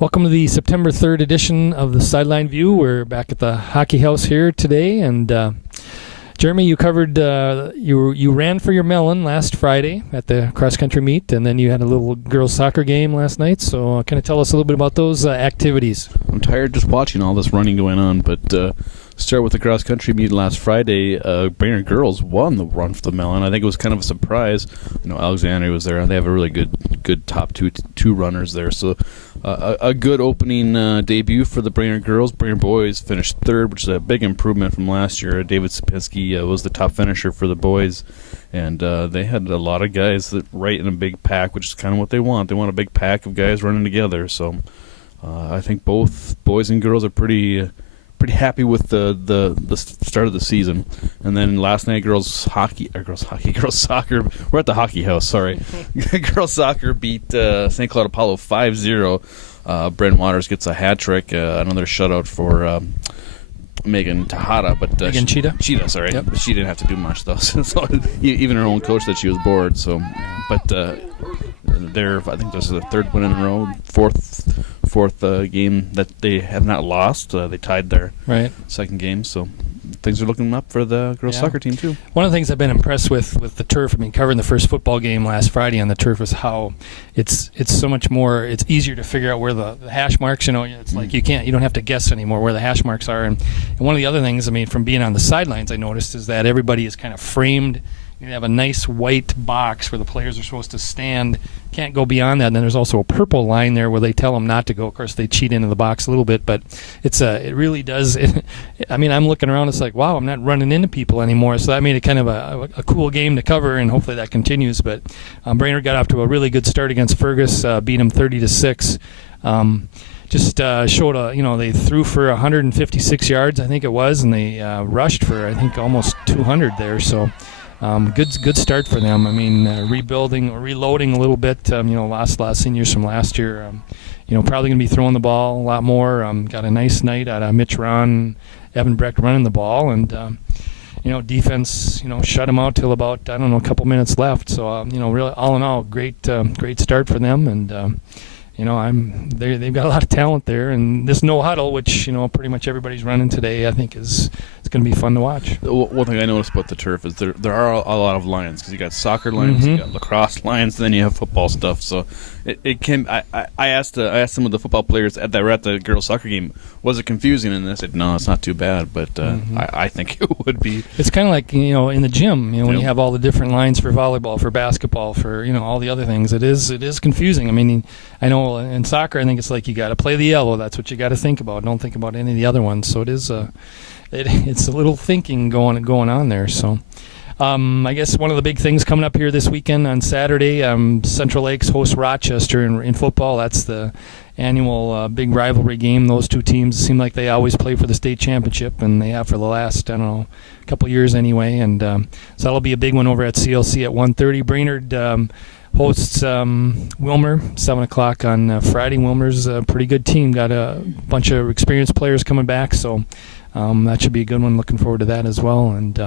Welcome to the September 3rd edition of the Sideline View. We're back at the Hockey House here today, and Jeremy, you covered you ran for your melon last Friday at the cross-country meet, and then you had a little girls' soccer game last night, so kind of tell us a little bit about those activities. I'm tired just watching all this running going on, but start with the cross-country meet last Friday. Brainerd girls won the run for the melon. I think it was kind of a surprise. Alexandria was there. They have a really good top two runners there, so a good opening debut for the Brainerd girls. Brainerd boys finished third, which is a big improvement from last year. David Sapinski was the top finisher for the boys, and they had a lot of guys that right in a big pack, which is kind of what they want. They want a big pack of guys running together. So I think both boys and girls are pretty happy with the start of the season. And then last night, girls soccer. We're at the Hockey House, sorry. Girls soccer beat St. Cloud Apollo 5-0. Brent Waters gets a hat trick, another shutout for Megan Tejada, but Megan Cheetah, sorry. Yep. But she didn't have to do much though. So even her own coach said she was bored. So, but I think this is the third win in a row, fourth game that they have not lost. They tied their second game, so things are looking up for the girls' soccer team too. One of the things I've been impressed with the turf, covering the first football game last Friday on the turf, is how it's so much more. It's easier to figure out where the hash marks. It's like you don't have to guess anymore where the hash marks are. And one of the other things, from being on the sidelines, I noticed is that everybody is kind of framed. You have a nice white box where the players are supposed to stand. Can't go beyond that. And then there's also a purple line there where they tell them not to go. Of course, they cheat into the box a little bit, but it really does. I'm looking around. It's like, wow, I'm not running into people anymore. So that made it kind of a cool game to cover, and hopefully that continues. But Brainerd got off to a really good start against Fergus, beat them 30-6. Just showed they threw for 156 yards, I think it was, and they rushed for, I think, almost 200 there. So. Good start for them. Rebuilding or reloading a little bit. Lost a lot of seniors from last year. Probably going to be throwing the ball a lot more. Got a nice night out of Mitch Ron, Evan Brecht running the ball, and defense shut them out till about a couple minutes left. So really all in all, great start for them, and they've got a lot of talent there, and this no huddle, which pretty much everybody's running today, I think it's going to be fun to watch. One thing I noticed about the turf is there are a lot of lines, because you got soccer lines, you got lacrosse lines, then you have football stuff. So it can. I asked some of the football players that were at the girls' soccer game, was it confusing? And they said no, it's not too bad, but I think it would be. It's kind of like in the gym, when you have all the different lines for volleyball, for basketball, for all the other things. It is confusing. I know in soccer, I think it's like you got to play the yellow. That's what you got to think about. Don't think about any of the other ones. So it is it's a little thinking going on there. So I guess one of the big things coming up here this weekend on Saturday, Central Lakes hosts Rochester in football. That's the annual big rivalry game. Those two teams seem like they always play for the state championship, and they have for the last couple years anyway. And so that'll be a big one over at CLC at 1:30. Brainerd hosts Wilmer, 7 o'clock on Friday. Wilmer's a pretty good team. Got a bunch of experienced players coming back, so that should be a good one. Looking forward to that as well. And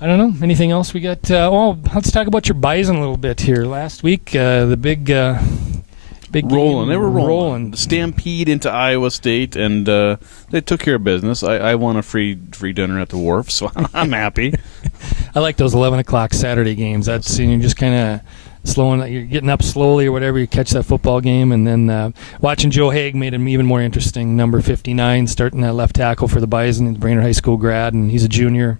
I don't know. Anything else we got? Let's talk about your Bison a little bit here. Last week, the big rolling. Game, they were rolling. The Stampede into Iowa State, and they took care of business. I won a free dinner at the Wharf, so I'm happy. I like those 11 o'clock Saturday games. That's you're just kind of you're getting up slowly or whatever. You catch that football game, and then watching Joe Haig made him even more interesting. Number 59, starting that left tackle for the Bison, Brainerd High School grad, and he's a junior.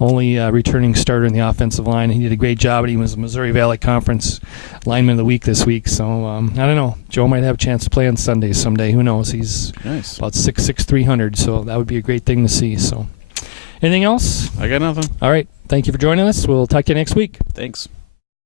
Only returning starter in the offensive line. He did a great job, and he was Missouri Valley Conference Lineman of the Week this week. So, I don't know. Joe might have a chance to play on Sundays someday. Who knows? He's nice. About 6'6", 300, so that would be a great thing to see. So, anything else? I got nothing. All right. Thank you for joining us. We'll talk to you next week. Thanks.